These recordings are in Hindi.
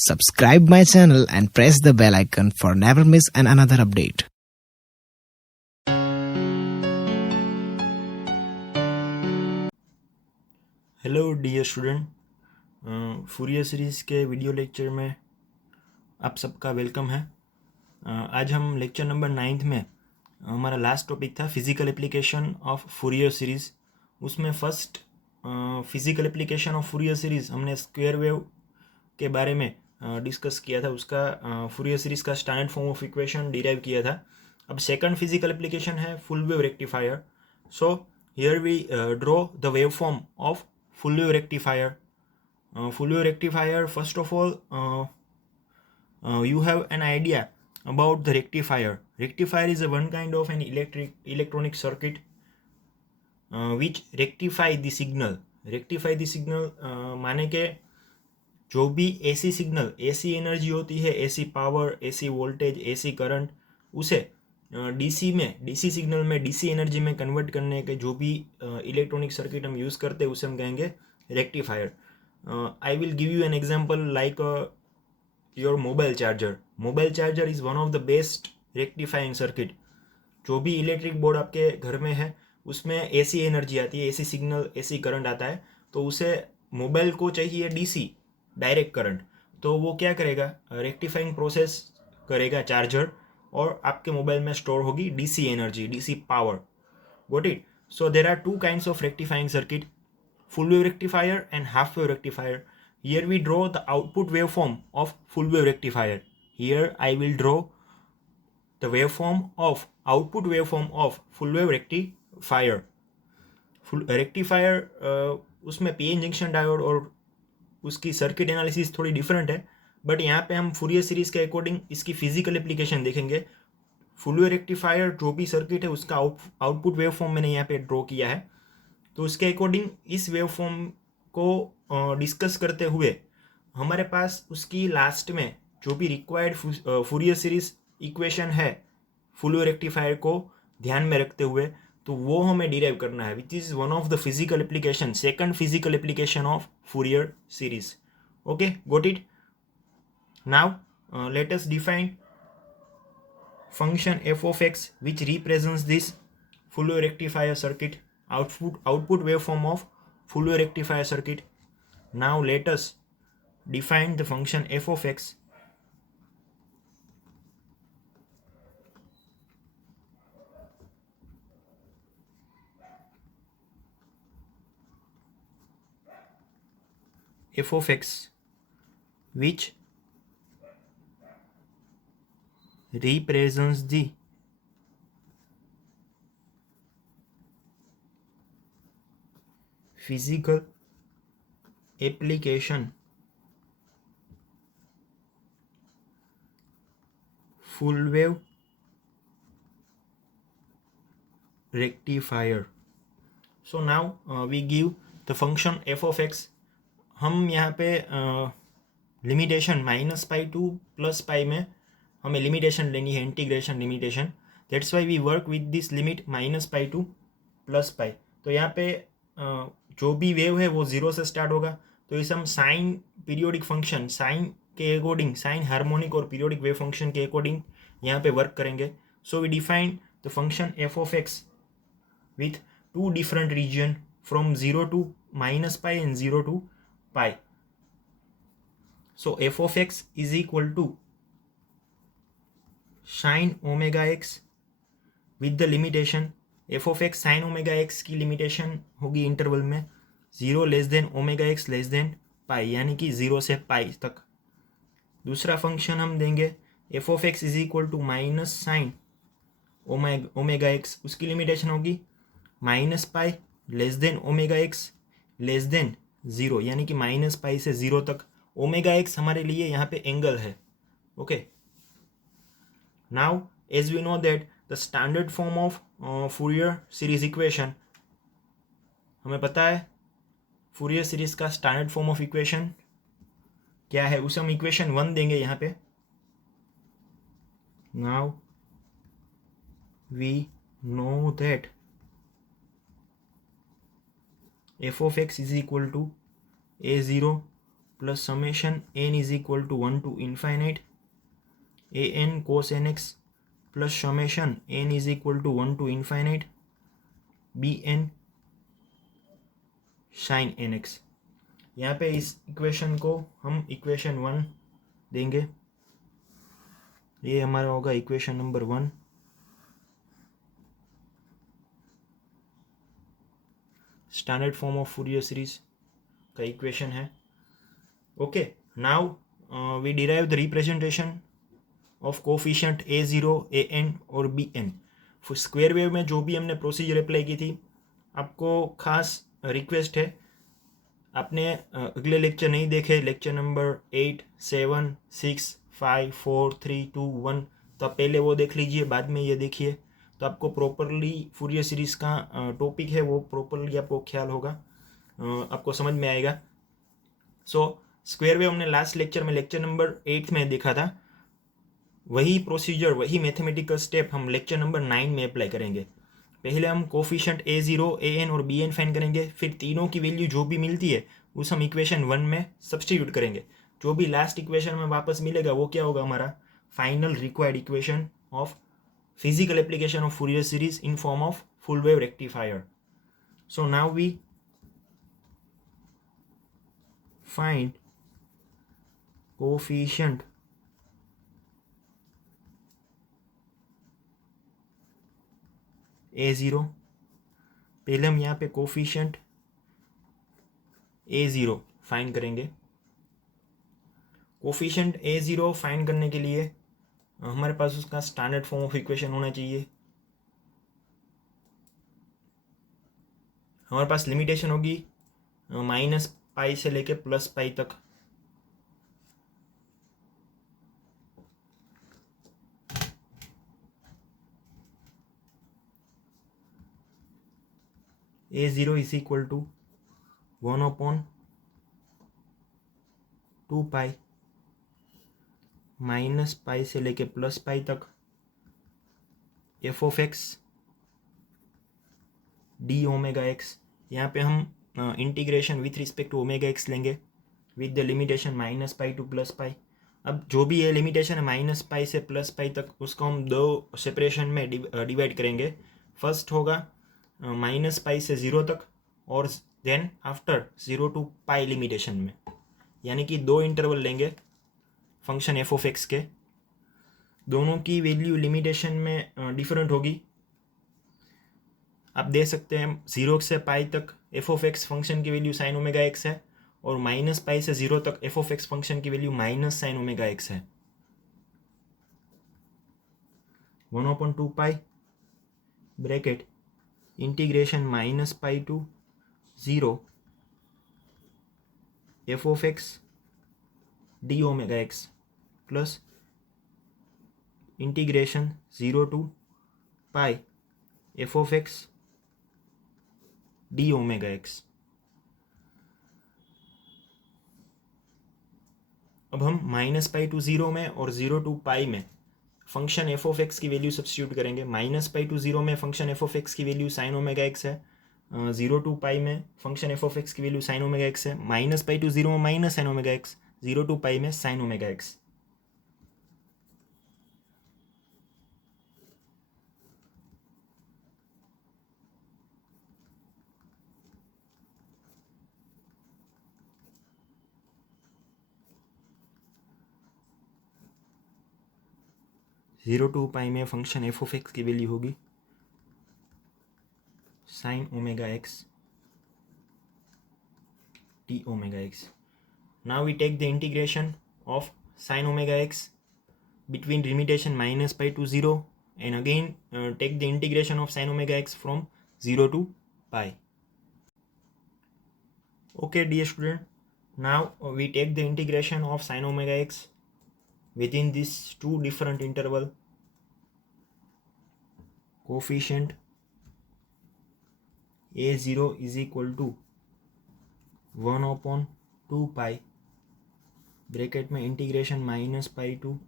Subscribe my channel and press the bell icon for never miss another update. Hello dear student, Fourier series के वीडियो लेक्चर में आप सबका वेलकम है। आज हम लेक्चर नंबर 9 में हमारा लास्ट टॉपिक था physical application of Fourier series. उसमें first physical application of Fourier series हमने स्क्वायर वेव के बारे में डिस्कस किया था। उसका फूरियर सीरीज़ का standard form of equation derive किया था। अब सेकंड फिज़िकल एप्लीकेशन है full wave rectifier. So here we draw the wave form of full wave rectifier. Full wave rectifier, first of all, you have an idea about the rectifier. Rectifier is a one kind of an electronic circuit which rectify the signal. Rectify the signal माने के जो भी एसी सिग्नल, एसी एनर्जी होती है, AC power, AC voltage, AC current, उसे डीसी में, डीसी सिग्नल में, डीसी एनर्जी में कन्वर्ट करने के जो भी इलेक्ट्रॉनिक सर्किट हम यूज़ करते हैं उसे हम कहेंगे rectifier. I will give you an example like your mobile charger. Mobile charger is one of the best rectifying circuit. जो भी इलेक्ट्रिक बोर्ड आपके घर में है उसमें एसी एनर्जी आती है, एसी सिग्नल, एसी करंट आता है, तो उसे मोबाइल को चाहिए डीसी डायरेक्ट करंट, तो वो क्या करेगा, रेक्टिफाइंग प्रोसेस करेगा चार्जर, और आपके मोबाइल में स्टोर होगी DC energy, DC power. Got it? So there are two kinds of rectifying circuit, full wave rectifier and half wave rectifier. Here we draw the output waveform of full wave rectifier. Here I will draw the waveform of output waveform of full wave rectifier. Full rectifier उसमें पीएन जंक्शन डायोड और उसकी सर्किट एनालिसिस थोड़ी डिफरेंट है, बट यहाँ पे हम फूरियर सीरीज के अकॉर्डिंग इसकी फिजिकल एप्लीकेशन देखेंगे। फुल वेव रेक्टिफायर जो भी सर्किट है उसका आउटपुट वेवफॉर्म मैंने यहाँ पे ड्रॉ किया है, तो उसके अकॉर्डिंग इस वेवफॉर्म को डिस्कस करते हुए हमारे पास उसकी लास्ट में जो भी रिक्वायर्ड फूरियर सीरीज इक्वेशन है फुल वेव रेक्टिफायर को ध्यान में रखते हुए, तो वो हमें डिराइव करना है, which is one of the physical application, second physical application of Fourier series. Okay, got it? Now let us define function f of x which represents this full wave rectifier circuit, output waveform of full wave rectifier circuit. Now let us define the function f of x. F of x which represents the physical application full wave rectifier. So now we give the function f of x. हम यहाँ पे लिमिटेशन -π to +π में हमें लिमिटेशन लेनी है, integration limitation. That's why we work with this limit -π to +π। तो यहाँ पे जो भी वेव है वो ज़ीरो से स्टार्ट होगा, तो इसे हम साइन पीरियोडिक फंक्शन, साइन के अकॉर्डिंग, साइन हार्मोनिक और पीरियोडिक वेव फंक्शन के अकॉर्डिंग यहाँ पे वर्क करेंगे। So we define the function f of x with two different region from 0 to -π and 0 to π. So f of x is equal to sin omega x with the limitation f of x sin omega x की लिमिटेशन होगी इंटरवल में 0 less than omega x less than pi, यानी कि 0 से पाई तक। दूसरा फंक्शन हम देंगे f of x is equal to minus sine omega x, उसकी लिमिटेशन होगी -π less than omega x less than 0, यानी कि -π से 0 तक। ओमेगा x हमारे लिए यहाँ पे एंगल है। Okay, now as we know that the standard form of Fourier series equation, हमें पता है फूरियर सीरीज का स्टैंडर्ड फॉर्म ऑफ इक्वेशन क्या है, उसे हम इक्वेशन 1 देंगे यहाँ पे। Now we know that f of x is equal to a0 plus summation n is equal to 1 to infinite an cos nx plus summation n is equal to 1 to infinite bn sin nx। यहाँ पे इस इक्वेशन को हम इक्वेशन 1 देंगे, ये हमारा होगा equation number 1। Standard form of Fourier series का इक्वेशन है। Okay, now we derive the representation of coefficient a0 an और bn। स्क्वायर वेव में जो भी हमने प्रोसीजर अप्लाई की थी, आपको खास रिक्वेस्ट है, आपने अगले लेक्चर नहीं देखे, लेक्चर नंबर 8, 7, 6, 5, 4, 3, 2, 1, तो आप पहले वो देख लीजिए, बाद में ये देखिए, तो आपको प्रॉपरली फूरियर सीरीज़ का टॉपिक है वो प्रॉपरली आपको ख्याल होगा, आपको समझ में आएगा। सो स्क्वायर वेव हमने लास्ट लेक्चर में लेक्चर नंबर 8 में देखा था, वही प्रोसीजर वही मैथमेटिकल स्टेप हम लेक्चर नंबर 9 में अप्लाई करेंगे। पहले हम कोफिशिएंट a0 an और bn फाइंड करेंगे, फिर तीनों की वैल्यू जो भी मिलती है उस हम इक्वेशन 1 में सब्सटीट्यूट करेंगे। जो भी लास्ट इक्वेशन में वापस मिलेगा वो क्या होगा, हमारा final required equation of physical application of Fourier series in form of full wave rectifier. So now we find coefficient a0। पहले हम यहाँ पे कोफिशिएंट a0 फाइंड करेंगे। कोफिशिएंट a0 फाइंड करने के लिए हमारे पास उसका स्टैंडर्ड फॉर्म ऑफ इक्वेशन होना चाहिए। हमारे पास लिमिटेशन होगी -π से लेके +π तक। a0 इज इक्वल टू 1/2π -π से लेके +π तक f of x d omega x. यहाँ पे हम integration with respect to omega x लेंगे विद द लिमिटेशन -π to +π। अब जो भी ये लिमिटेशन है -π से +π तक, उसको हम दो सेपरेशन में डिवाइड करेंगे। फर्स्ट होगा -π से 0 तक और देन आफ्टर 0 to π लिमिटेशन में, यानी कि दो इंटरवल लेंगे फंक्शन एफ ऑफ एक्स के, दोनों की वैल्यू लिमिटेशन में डिफरेंट होगी। आप दे सकते हैं 0 से π तक एफ ऑफ एक्स फंक्शन की वैल्यू साइन ओमेगा एक्स है और -π से 0 तक एफ ऑफ एक्स फंक्शन की value minus sine omega x है। 1/2π bracket integration -π to 0 f of x d omega x plus integration 0 to π f of x d omega x. अब हम -π to 0 में और 0 to π में फंक्शन एफ ऑफ एक्स की वैल्यू सब्स्टिट्यूट करेंगे। -π to 0 में फंक्शन एफ ऑफ एक्स की वैल्यू साइन ओमेगा एक्स है, 0 to π में फंक्शन एफ ऑफ एक्स की वैल्यू साइन ओमेगा एक्स है। -π to 0 में minus sine omega x, 0 to π में sine omega x. Zero to pi में फंक्शन एफ ऑफ एक्स की वैल्यू होगी sine omega x t omega x. Now we take the integration of sine omega x between limitation -π to 0 and again take the integration of sin omega x from 0 to π. Okay dear student, now we take the integration of sin omega x within these two different interval. Coefficient a0 is equal to 1/2π bracket में integration -π to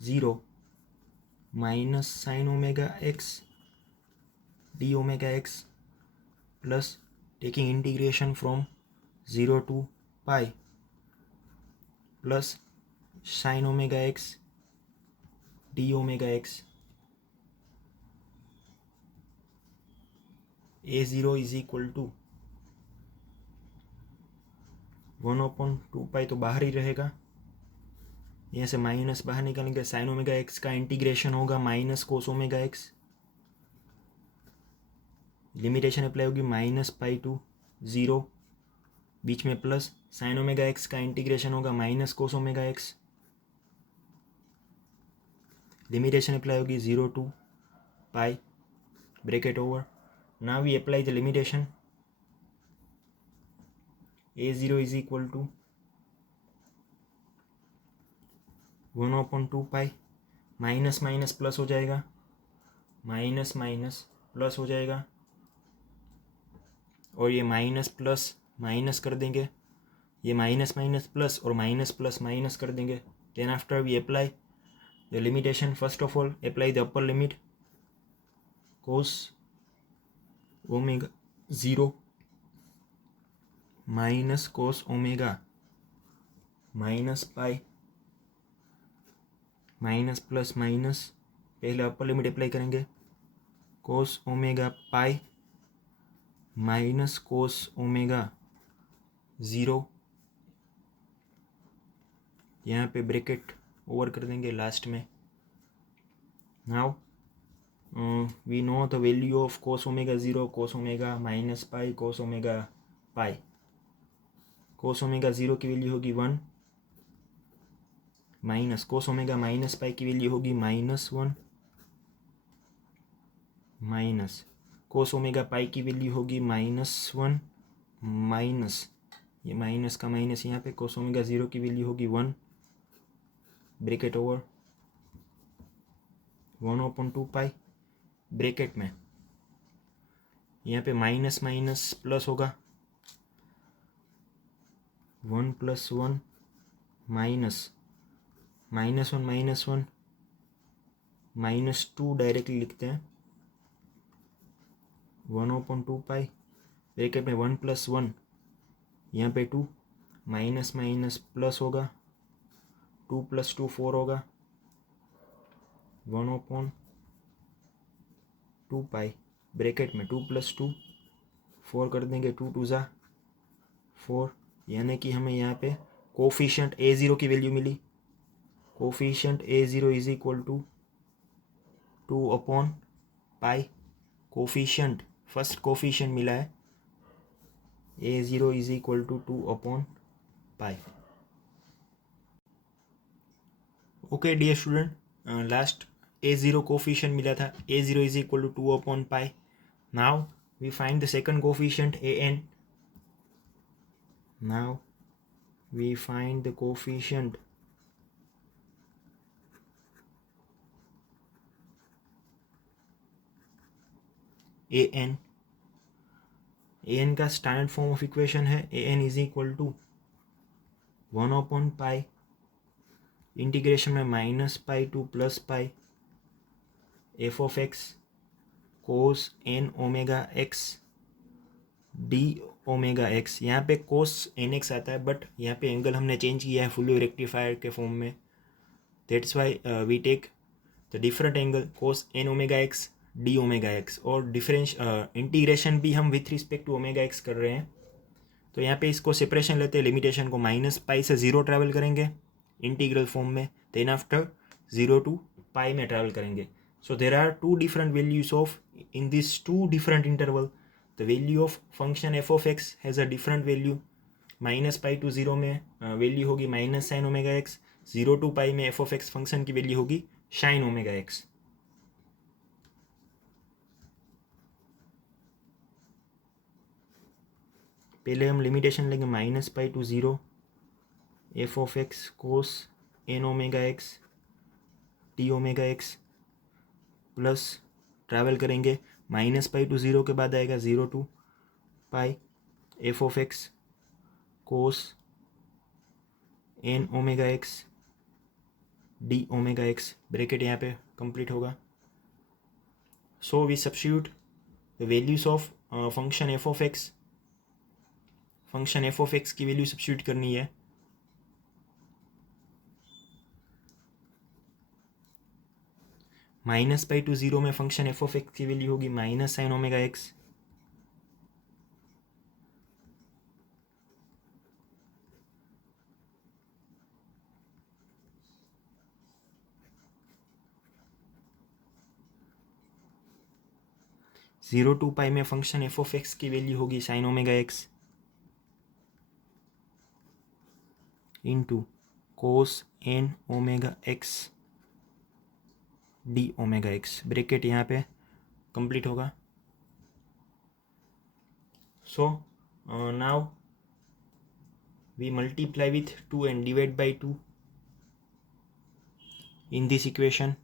0 minus sine omega x d omega x plus taking integration from 0 to π plus sine omega x d omega x A0 is equal to 1/2 pi, तो बाहर ही रहेगा। यहाँ से माइनस बाहर निकालेंगे, साइन ओमेगा एक्स का इंटीग्रेशन होगा minus cos omega x, limitation apply होगी माइनस पाई टू 0, बीच में प्लस साइन ओमेगा एक्स का इंटीग्रेशन होगा minus cos omega x, limitation apply होगी 0 to pi, bracket over. Now we apply the limitation, A0 is equal to 1/2 pi, minus minus plus हो जाएगा, माइनस माइनस प्लस हो जाएगा, और ये माइनस प्लस माइनस कर देंगे, ये माइनस माइनस प्लस और माइनस प्लस माइनस कर देंगे। Then after we apply the limitation, first of all apply the upper limit cos omega 0 minus cos omega minus pi, minus plus minus, पहले अपर लिमिट अप्लाई करेंगे, cos omega pi minus cos omega 0, यहाँ पे ब्रैकेट ओवर कर देंगे लास्ट में। Now we know the value of cos omega 0, cos omega minus pi, cos omega pi. Cos omega 0 की वैल्यू होगी 1, माइनस कोस ओमेगा माइनस पाई की वैल्यू होगी -1, माइनस कोस ओमेगा पाई की वैल्यू होगी -1, माइनस ये माइनस का माइनस यहाँ पे, कोस ओमेगा 0 की वैल्यू होगी 1, ब्रैकेट ओवर 1/2 पाई, ब्रैकेट में यहाँ पे माइनस माइनस प्लस होगा, 1 + 1 माइनस -1 -2 डायरेक्टली लिखते हैं, 1/2 पाई, ब्रैकेट में 1 + 1 यहाँ पे 2, माइनस माइनस प्लस होगा, 2 + 2 4 होगा, 1/2 पाई, ब्रैकेट में 2 + 2 4 कर देंगे, 2 2 ज़ा 4, यानी कि हमें यहाँ पे कोफिशिएंट A0 की वैल्यू मिली, coefficient A0 is equal to 2/पाई, कोफिशिएंट फर्स्ट कोफिशिएंट मिला है, A0 इज इक्वल टू 2/पाई। Okay dear student, last A0 coefficient मिला था, A0 इज इक्वल टू 2/पाई। Now we find the second coefficient AN। Now we find the coefficient AN। AN का स्टैंडर्ड फॉर्म ऑफ इक्वेशन है AN इज इक्वल टू 1/पाई, इंटीग्रेशन में -पाई टू +पाई, f(x) cos n omega x d omega x. यहाँ पे कोस nx आता है, बट यहाँ पे एंगल हमने चेंज किया है फुली रेक्टिफायर के फॉर्म में, that's why we take the different angle cos n omega x d omega x, और डिफरेंस इंटीग्रेशन भी हम with respect to omega x कर रहे हैं। तो यहाँ पे इसको सेपरेशन लेते हैं, लिमिटेशन को -पाई से 0 ट्रैवल करेंगे इंटीग्रल फॉर्म में, देन आफ्टर 0 to पाई में ट्रैवल करेंगे। So there are 2 different values of in this 2 different interval, the value of function f(x) has a different value, -पाई टू 0 में वैल्यू होगी minus sine omega x, 0 to pi में f(x) फंक्शन की वैल्यू होगी साइन ओमेगा एक्स। पहले हम लिमिटेशन लेंगे -पाई to 0 f(x) cos n omega x t omega x, plus travel करेंगे -पाई टू 0 के बाद आएगा 0 to pi f(x) cos n omega x d omega x, bracket यहाँ पे कंप्लीट होगा। So we substitute the values of function f(x), function f(x) की वैल्यू सब्स्टिट्यूट करनी है, माइनस पाई टू 0 में फंक्शन एफ ऑफ एक्स की वैल्यू होगी minus sine omega x, zero to pi में फंक्शन एफ ऑफ एक्स की वैल्यू होगी sine omega x into cos n omega x d omega x. Bracket यहाँ पे कंप्लीट होगा। So now we multiply with 2 and divide by 2 in this equation.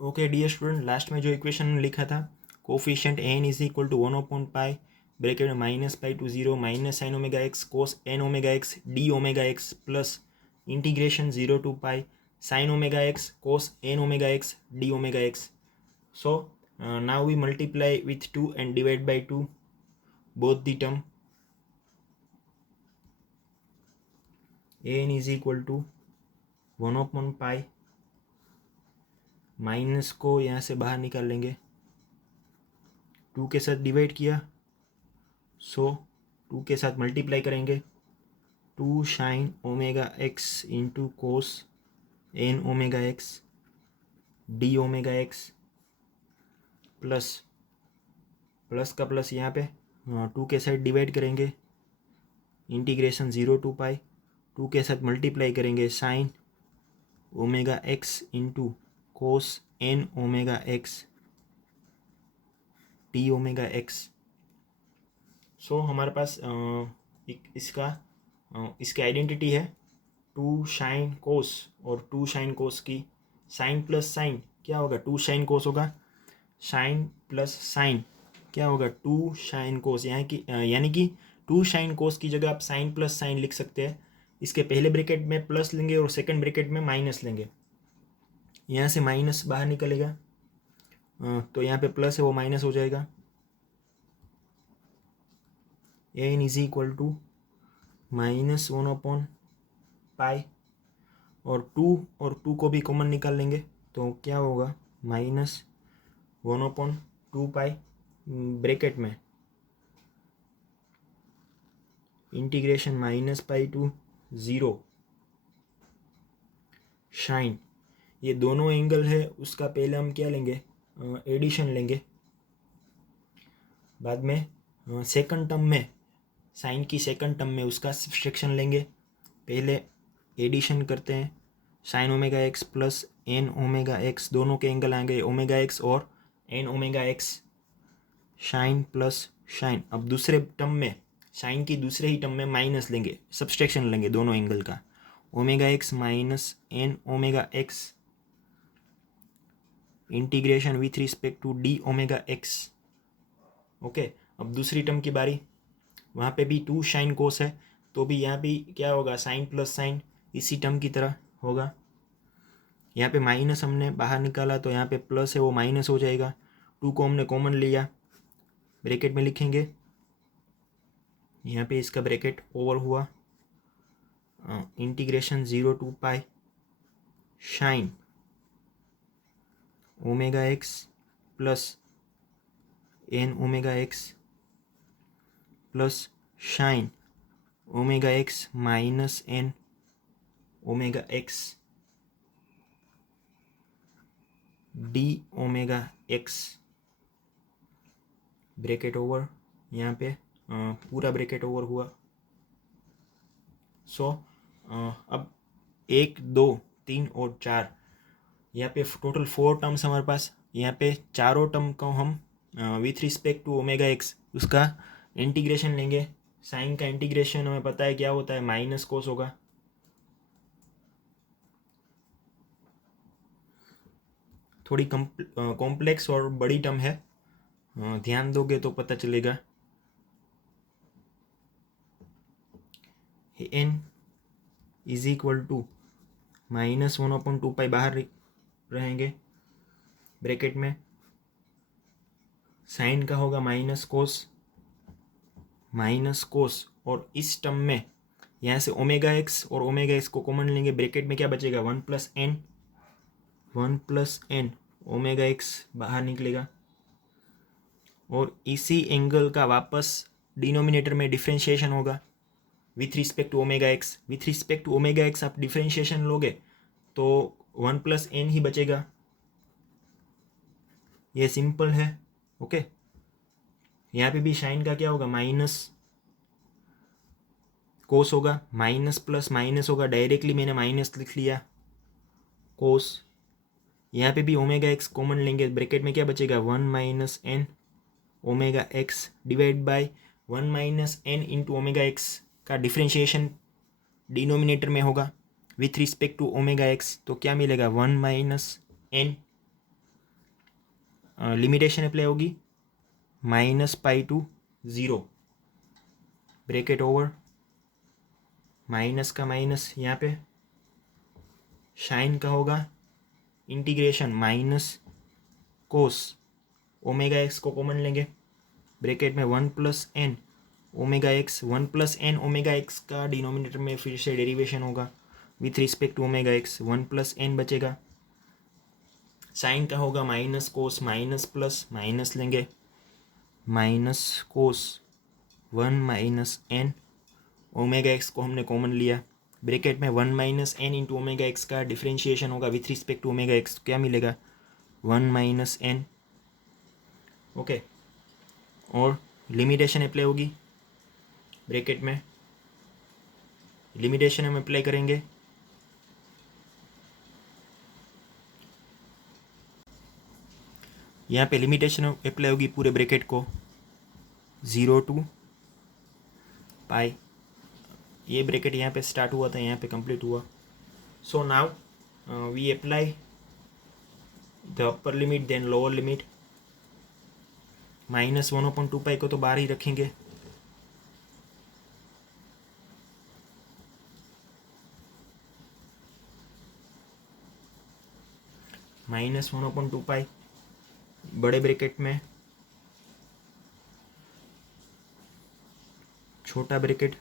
Okay dear student, last में जो इक्वेशन लिखा था coefficient n is equal to 1/पाई bracket में minus pi to 0 minus sine omega x cos n omega x d omega x plus integration 0 to pi sine omega x cos n omega x d omega x. So now we multiply with 2 and divide by 2 both the term। an is equal to 1/पाई माइनस को यहाँ से बाहर निकाल लेंगे, 2 के साथ डिवाइड किया, सो 2 के साथ मल्टीप्लाई करेंगे, 2 sine omega x into cos n omega x d omega x plus plus का प्लस यहाँ पे 2 के साथ डिवाइड करेंगे, इंटीग्रेशन 0 टू पाई, 2 के साथ मल्टीप्लाई करेंगे sine omega x into cos n omega x t omega x. So हमारे पास इसकी आइडेंटिटी है 2 साइन कोस और 2 साइन कोस की साइन प्लस साइन क्या होगा 2 साइन कोस होगा, साइन प्लस साइन क्या होगा 2 साइन कोस, यानी कि 2 साइन कोस की जगह आप साइन प्लस साइन लिख सकते हैं। इसके पहले ब्रैकेट में प्लस लेंगे और सेकंड ब्रैकेट में माइनस लेंगे, यहाँ से माइनस बाहर निकलेगा तो यहाँ पे प्लस है वो माइनस हो जाएगा। N is equal to minus 1/पाई और 2 को भी कॉमन निकाल लेंगे तो क्या होगा माइनस 1/2 ब्रैकेट में integration minus pi to 0 sine, ये दोनों एंगल है उसका पहले हम क्या लेंगे एडिशन लेंगे, बाद में सेकंड टर्म में साइन की सेकंड टर्म में उसका सब्सट्रैक्शन लेंगे। पहले एडिशन करते हैं, sine omega x plus n omega x, दोनों के एंगल आएंगे ओमेगा एक्स और n omega x, sine plus sine. अब दूसरे टर्म में साइन की दूसरे ही टर्म में माइनस लेंगे, सब्सट्रैक्शन लेंगे दोनों एंगल का, omega x minus n omega x integration with respect to d omega x. Okay, अब दूसरी टर्म की बारी, वहाँ पे भी 2 साइन कोस है तो भी यहाँ भी क्या होगा साइन प्लस साइन इसी टर्म की तरह होगा। यहाँ पे माइनस हमने बाहर निकाला तो यहाँ पे प्लस है वो माइनस हो जाएगा, 2 को हमने कॉमन लिया, ब्रैकेट में लिखेंगे, यहाँ पे इसका ब्रैकेट ओवर हुआ, integration 0 to pi sine omega x plus n omega x plus sine omega x minus n omega x d omega x, bracket over, यहाँ पे पूरा ब्रैकेट ओवर हुआ। सो अब 1 2 3 और 4 यहाँ पे टोटल 4 टर्म्स हमारे पास, यहाँ पे चारों टर्म को हम with respect to omega x उसका इंटीग्रेशन लेंगे। साइन का इंटीग्रेशन हमें पता है क्या होता है माइनस कोस होगा, थोड़ी कॉम्प्लेक्स और बड़ी टर्म है, ध्यान दोगे तो पता चलेगा। N is equal to minus 1/2 बाहर रहेंगे, ब्रैकेट में साइन का होगा माइनस कोस और इस टर्म में यहाँ से ओमेगा एक्स और ओमेगा एक्स को कॉमन लेंगे, ब्रैकेट में क्या बचेगा 1 + n ओमेगा एक्स बाहर निकलेगा और इसी एंगल का वापस डिनोमिनेटर में डिफ्रेंशिएशन होगा with respect to omega x. With respect to omega x आप डिफ्रेंशिएशन लोगे तो 1 + n ही बचेगा, ये सिंपल है। ओके, यहाँ पे भी साइन का क्या होगा माइनस कोस होगा, माइनस प्लस माइनस होगा, डायरेक्टली मैंने माइनस लिख लिया कोस। यहाँ पे भी ओमेगा एक्स कॉमन लेंगे, ब्रैकेट में क्या बचेगा 1 - n omega x divide by 1 - n into omega x का डिफ्रेंशिएशन डिनोमिनेटर में होगा with respect to omega x, तो क्या मिलेगा 1 - n। लिमिटेशन अप्लाई होगी -π to 0, ब्रैकेट ओवर, माइनस का माइनस यहाँ पे साइन का होगा integration minus cos omega x को कॉमन लेंगे, ब्रैकेट में 1 + n omega x, 1 + n omega x का डिनोमिनेटर में फिर से डेरिवेशन होगा with respect to omega x, 1 + n बचेगा। साइन का होगा minus cos minus plus minus लेंगे, minus cos 1 - n omega x को हमने कॉमन लिया, ब्रैकेट में 1 - n इंटू ओमेगा एक्स का डिफ्रेंशिएशन होगा with respect to omega x, क्या मिलेगा 1 - n। ओके, और लिमिटेशन अप्लाई होगी, ब्रैकेट में लिमिटेशन हम अप्लाई करेंगे यहाँ पे लिमिटेशन अप्लाई होगी पूरे ब्रैकेट को 0 to π। ये ब्रैकेट यहाँ पे स्टार्ट हुआ था, यहाँ पे कंप्लीट हुआ। So now we apply the upper limit then lower limit. -1/2π को तो बाहर ही रखेंगे, -1/2π बड़े ब्रैकेट में, छोटा ब्रैकेट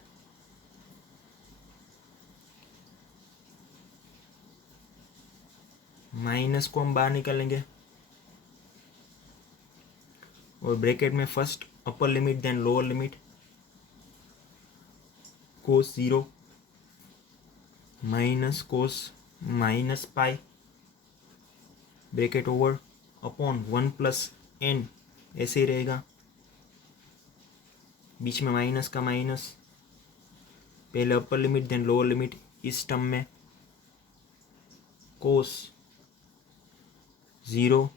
माइनस को हम बाहर निकालेंगे और ब्रैकेट में first upper limit then lower limit cos 0 minus cos -π bracket over upon 1 + n ऐसे ही रहेगा, बीच में माइनस का माइनस, पहले upper limit then lower limit, इस टर्म में कोस 0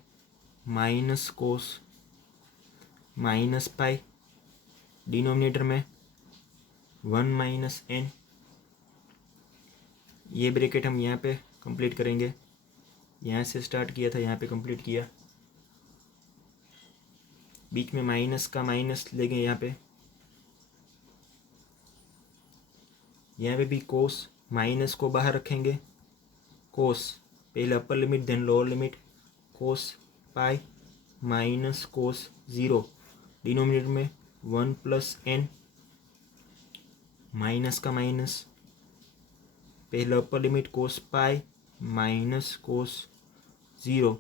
माइनस कोस -π, डिनोमिनेटर में 1 - n। ये ब्रैकेट हम यहाँ पे कंप्लीट करेंगे, यहाँ से स्टार्ट किया था यहाँ पे कंप्लीट किया, बीच में माइनस का माइनस लेंगे, यहाँ पे भी कोस माइनस को बाहर रखेंगे, कोस पहले upper limit then lower limit cos π minus cos 0, denominator में 1 + n माइनस का माइनस, पहले upper limit cos π minus cos 0,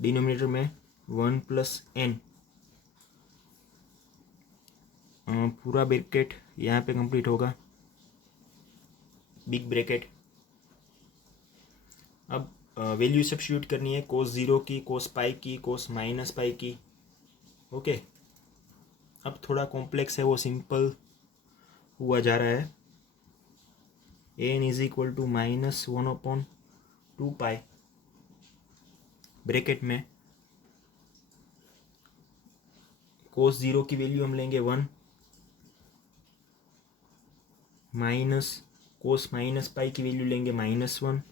denominator में 1 + n। पूरा ब्रैकेट यहाँ पे कंप्लीट होगा, बिग ब्रैकेट। अब वैल्यू सब्स्टिट्यूट करनी है, कोस 0 की, कोस π की, कोस -π की। ओके, अब थोड़ा कॉम्प्लेक्स है, वो सिंपल हुआ जा रहा है। n = -1/2π ब्रैकेट में कोस 0 की वैल्यू हम लेंगे 1 माइनस कोस -π की वैल्यू लेंगे -1,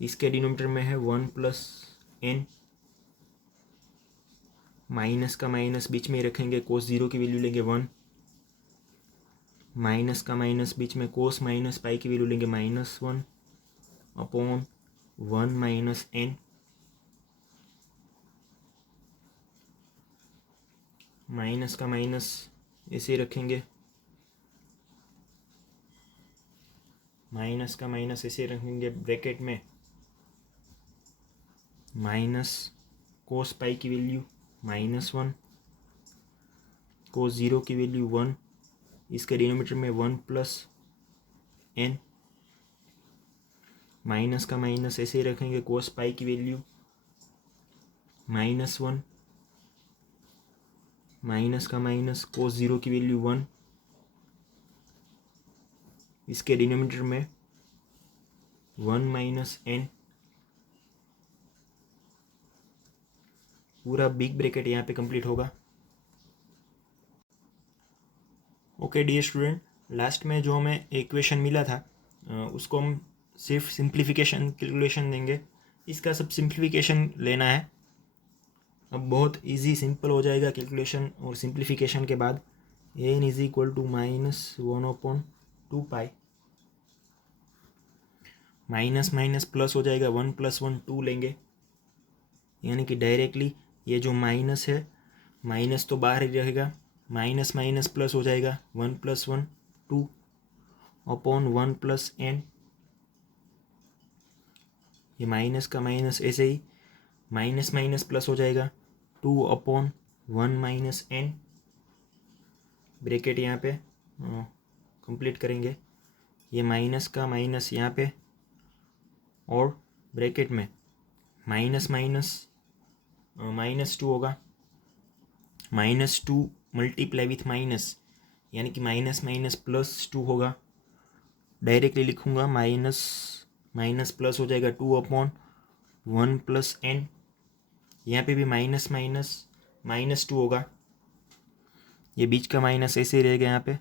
इसके डिनोमिनेटर में है 1 + n, माइनस का माइनस बीच में ही रखेंगे, कोस 0 की वैल्यू लेंगे 1, माइनस का माइनस बीच में कोस -π की वैल्यू लेंगे -1 अपॉन 1 - n, माइनस का माइनस ऐसे रखेंगे, माइनस का माइनस ऐसे रखेंगे ब्रैकेट में, माइनस कोस पाई की वैल्यू -1, कोस 0 की वैल्यू 1, इसके डिनोमीटर में 1 + n, माइनस का माइनस ऐसे ही रखेंगे, कोस पाई की वैल्यू -1, माइनस का माइनस कोस 0 की वैल्यू 1, इसके डिनोमीटर में 1 - n, पूरा बिग ब्रैकेट यहाँ पे कंप्लीट होगा। ओके डियर स्टूडेंट, लास्ट में जो हमें इक्वेशन मिला था उसको हम सिर्फ सिंप्लीफिकेशन कैलकुलेशन देंगे, इसका सब सिंप्लीफिकेशन लेना है। अब बहुत इजी सिंपल हो जाएगा कैलकुलेशन और सिंप्लीफिकेशन के बाद। n = -1/2 माइनस माइनस प्लस हो जाएगा, 1 + 1 2 लेंगे, यानी कि डायरेक्टली ये जो माइनस है, माइनस तो बाहर ही रहेगा, माइनस माइनस प्लस हो जाएगा, 1 + 1 2 अपॉन 1 + n, ये माइनस का माइनस ऐसे ही माइनस माइनस प्लस हो जाएगा, 2 अपॉन 1 - n, ब्रैकेट यहाँ पे कंप्लीट करेंगे, ये माइनस का माइनस यहाँ पे, और ब्रैकेट में माइनस माइनस -2 होगा, -2 मल्टीप्लाई विथ माइनस, यानी कि माइनस माइनस +2 होगा, डायरेक्टली लिखूँगा, माइनस माइनस प्लस हो जाएगा, 2 अपॉन 1 + n, यहाँ पे भी माइनस माइनस -2 होगा, ये बीच का माइनस ऐसे ही रहेगा यहाँ पे,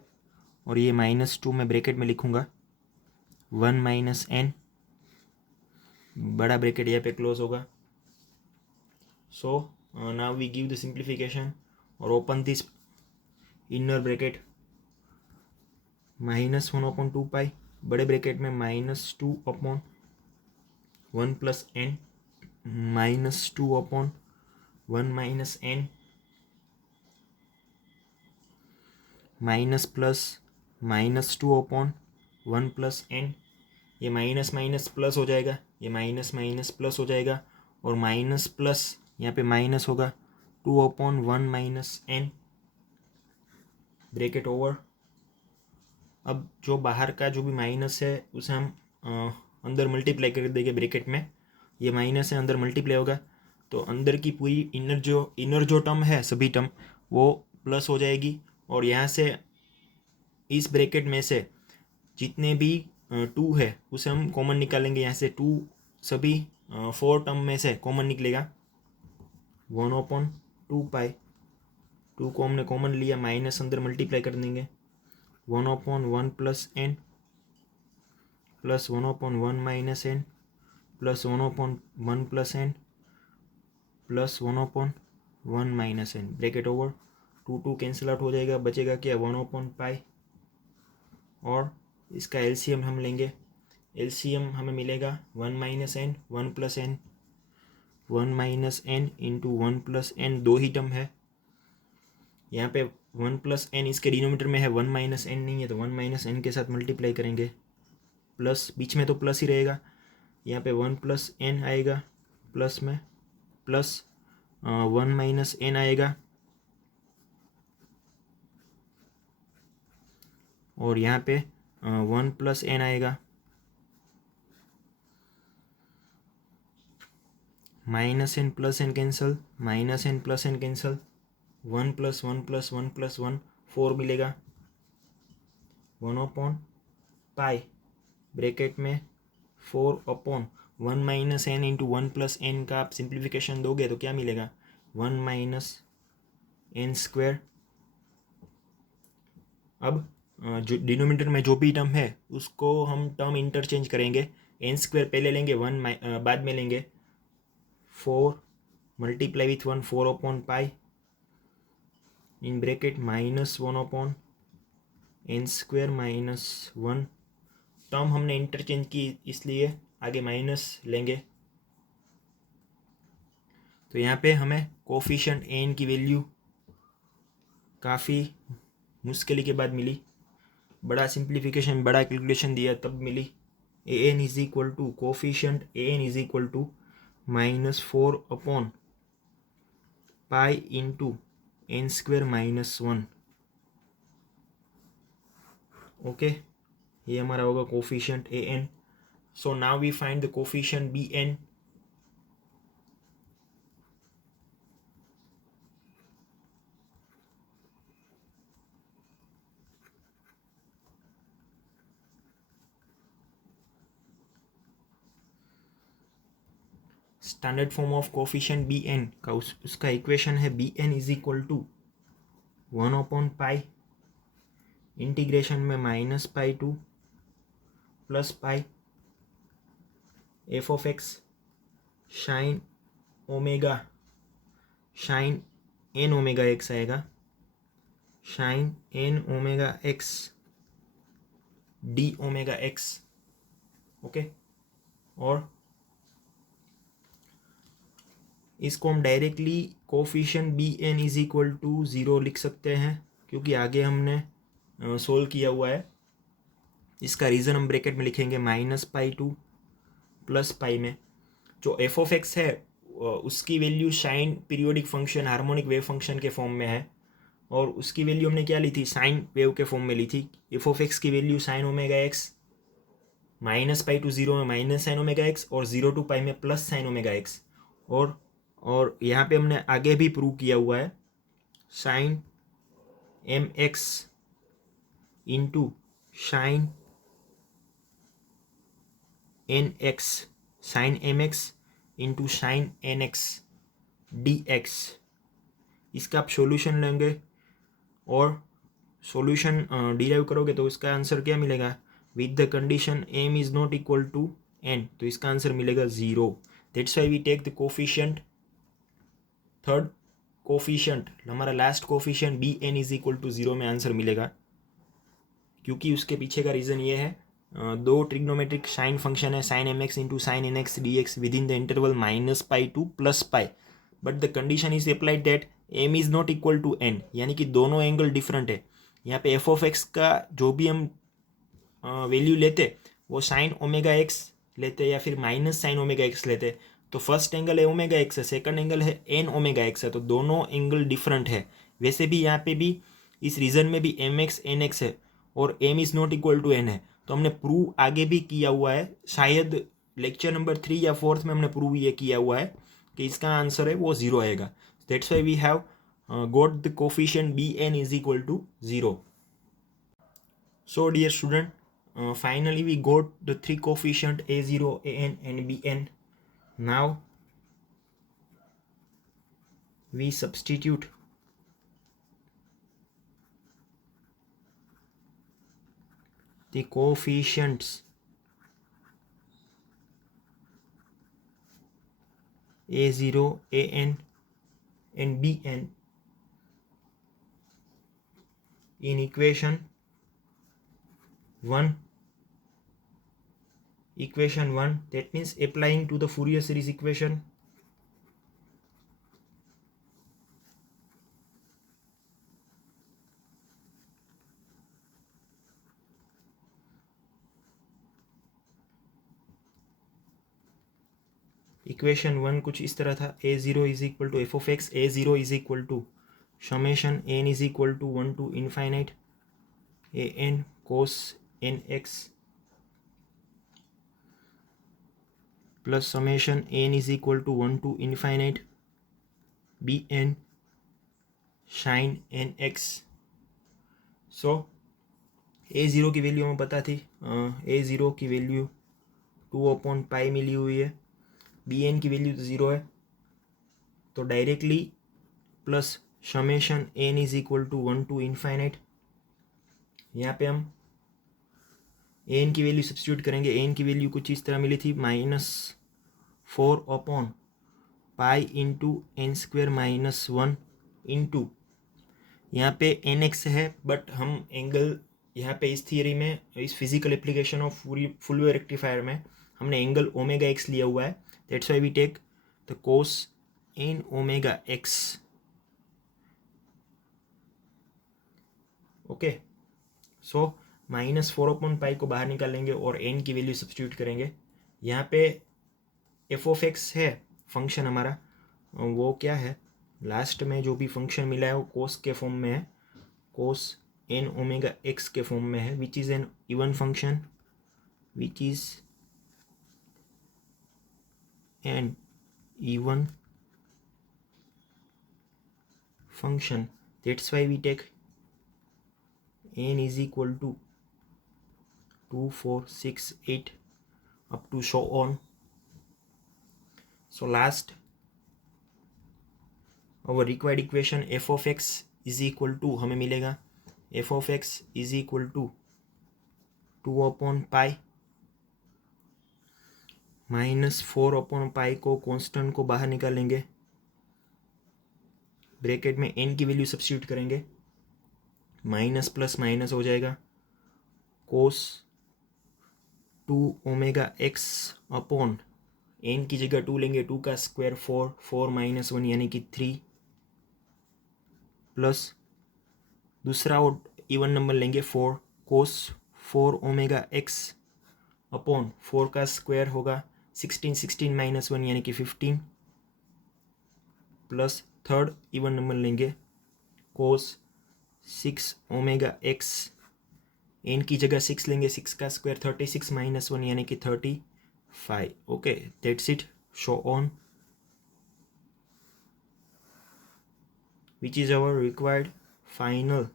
और ये -2 मैं ब्रैकेट में लिखूँगा, 1 - n, बड़ा ब्रैकेट यहाँ पे क्लोज होगा। So now we give the simplification और ओपन दिस इनर ब्रैकेट, -1/2 बड़े ब्रैकेट में -2 upon 1 + n, -2 upon 1 - n, minus plus -2 upon 1 + n, ये माइनस माइनस प्लस हो जाएगा, ये माइनस माइनस प्लस हो जाएगा, और माइनस प्लस यहाँ पे माइनस होगा, 2 अपॉन 1 - n, ब्रैकेट ओवर। अब जो बाहर का जो भी माइनस है उसे हम अंदर मल्टीप्लाई कर देंगे ब्रैकेट में, ये माइनस है अंदर मल्टीप्लाई होगा, तो अंदर की पूरी इनर जो टर्म है, सभी टर्म वो प्लस हो जाएगी, और यहाँ से इस ब्रैकेट में से जितने भी 2 है उसे हम कॉमन निकालेंगे, यहाँ से 2 सभी 4 टर्म में से कॉमन निकलेगा, 1/2 2 को हमने कॉमन लिया, माइनस अंदर मल्टीप्लाई कर देंगे, 1/1 + n plus 1/1 - n plus 1/1 + n plus 1/1 - n, bracket over, 2 cancel out हो जाएगा, बचेगा क्या, 1/π, और इसका एलसीएम हम लेंगे, एलसीएम हमें मिलेगा 1 - n 1 + n, 1 - n into 1 + n, 2 ही टर्म है, यहाँ पे 1 + n इसके डिनोमीटर में है, 1 - n नहीं है, तो 1 - n के साथ मल्टीप्लाई करेंगे, प्लस बीच में तो प्लस ही रहेगा, यहाँ पे 1 + n आएगा, प्लस में प्लस 1 - n आएगा, और यहाँ पे 1 + n आएगा, -n + n cancel, -n + n cancel, 1 + 1 + 1 + 1 4 मिलेगा, 1/π, ब्रैकेट में 4/1 - n इंटू 1 + n का आप सिंप्लीफिकेशन दोगे तो क्या मिलेगा, 1 - n²। अब जो डिनोमीटर में जो भी टर्म है उसको हम टर्म इंटरचेंज करेंगे, n² पहले लेंगे, 1 बाद में लेंगे, 4 multiply with 1 4/π in bracket -1/n² -1, term हमने इंटरचेंज की इसलिए आगे माइनस लेंगे, तो यहाँ पे हमें कोफिशिएंट n की वैल्यू काफ़ी मुश्किल के बाद मिली, बड़ा सिंप्लीफिकेशन बड़ा कैलकुलेशन दिया तब मिली, an is equal to coefficient an is equal to -4 upon pi into n square -1. Okay, ये हमारा होगा coefficient an. So now we find the coefficient bn. Standard form of coefficient bn का उसका इक्वेशन है bn is equal to 1 upon pi integration में -पाई to plus pi f of x sine omega sine n omega x आएगा, sine n omega x d omega x. Okay, और इसको हम directly coefficient b n is equal to 0 लिख सकते हैं, क्योंकि आगे हमने सोल्व किया हुआ है. इसका रीज़न हम ब्रैकेट में लिखेंगे -पाई टू प्लस पाई में. जो एफ ऑफ एक्स है उसकी value shine periodic function harmonic wave function के फॉर्म में है, और उसकी वैल्यू हमने क्या ली थी, साइन वेव के फॉर्म में ली थी. एफ ऑफ एक्स की वैल्यू साइन ओमेगा एक्स, -पाई टू 0 में माइनस साइन ओमेगा एक्स, और 0 टू पाई में प्लस साइन ओमेगा एक्स. और यहाँ पे हमने आगे भी प्रूव किया हुआ है sine m x into sine n x, sine m x into sine n x d x. इसका आप सॉल्यूशन लेंगे और सॉल्यूशन डिराइव करोगे तो इसका आंसर क्या मिलेगा, with the condition m is not equal to n, तो इसका आंसर मिलेगा 0. That's why we take the coefficient third coefficient, हमारा last coefficient b n is equal to 0 में आंसर मिलेगा, क्योंकि उसके पीछे का रीज़न ये है दो ट्रिग्नोमेट्रिक साइन फंक्शन है, sine m x into sine n x d x with in the interval -pi to plus pi, but the condition is applied that m is not equal to n, यानी कि दोनों एंगल डिफरेंट है. यहाँ पे एफ ऑफ एक्स का जो भी हम वैल्यू लेते वो साइन ओमेगा एक्स लेते या फिर माइनस साइन ओमेगा एक्स लेते, तो फर्स्ट एंगल है ओमेगा एक्स है, सेकंड एंगल है एन ओमेगा एक्स है, तो दोनों एंगल डिफरेंट है. वैसे भी यहाँ पे भी इस रीजन में भी एम एक्स एन एक्स है और m is not equal to n है, तो हमने प्रूव आगे भी किया हुआ है, शायद लेक्चर नंबर 3 या 4 में हमने प्रूव ये किया हुआ है कि इसका आंसर है वो 0 आएगा. That's why we have got the coefficient bn is equal to 0. So dear student, finally we got the three coefficient a0, an and bn. Now we substitute the coefficients a0, an and bn in equation 1, that means applying to the Fourier series equation. Equation 1 कुछ इस तरह था, a0 is equal to f of x, a0 is equal to summation n is equal to 1 to infinite an cos nx plus summation n is equal to 1 to infinite bn sine nx. So a0 की वैल्यू हमें पता थी, a0 की वैल्यू 2 अपॉन पाई मिली हुई है, bn की वैल्यू तो 0 है, तो directly plus summation n is equal to 1 to infinite. यहाँ पे हम n की वैल्यू सब्स्टिट्यूट करेंगे, n की वैल्यू कुछ इस तरह मिली थी, -4 upon pi into n square -1 into, यहाँ पे एन एक्स है, बट हम एंगल यहाँ पे इस थियरी में, इस physical application of full wave rectifier में हमने एंगल ओमेगा एक्स लिया हुआ है. That's why we take the cos n omega x. Okay, so -4/π को बाहर निकालेंगे और n की वैल्यू सब्स्टिट्यूट करेंगे। यहाँ पे एफ ऑफ एक्स है फंक्शन हमारा, वो क्या है, लास्ट में जो भी फंक्शन मिला है वो कोस के फॉर्म में है, कोस n ओमेगा एक्स के फॉर्म में है, which is an even function, which is an even function. That's why we take n is equal to 2, 4, 6, 8 up to so on. So last our required equation f of x is equal to हमें मिलेगा f of x is equal to 2/π -4/π को कांस्टेंट को बाहर निकालेंगे, ब्रैकेट में n की वैल्यू सब्स्टिट्यूट करेंगे, माइनस प्लस माइनस हो जाएगा, कोस 2 ω(x) n की जगह 2 लेंगे, 2 का स्क्वायर 4, 4 - 1 यानी कि 3, प्लस दूसरा और इवन नंबर लेंगे 4, कोस 4 ω(x) 4 का स्क्वायर होगा 16, 16 - 1 यानी कि 15, प्लस थर्ड इवन नंबर लेंगे कोस 6 ω(x) n की जगह 6 लेंगे, 6 का स्क्वायर 36 - 1 यानी कि 35। Okay, that's it, show on, which is our required final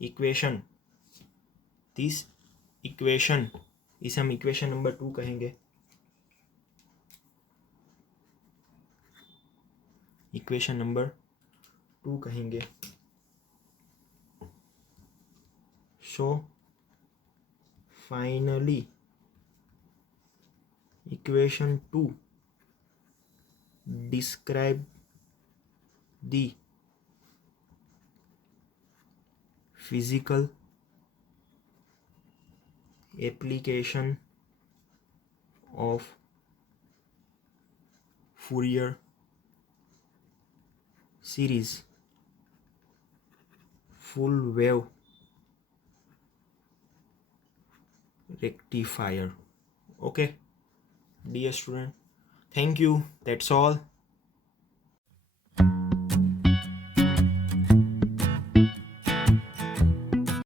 equation. This equation इसे हम इक्वेशन नंबर 2 कहेंगे। इक्वेशन नंबर 2 कहेंगे। So finally equation 2 describe the physical application of Fourier series full wave rectifier. Okay, dear student, thank you, that's all.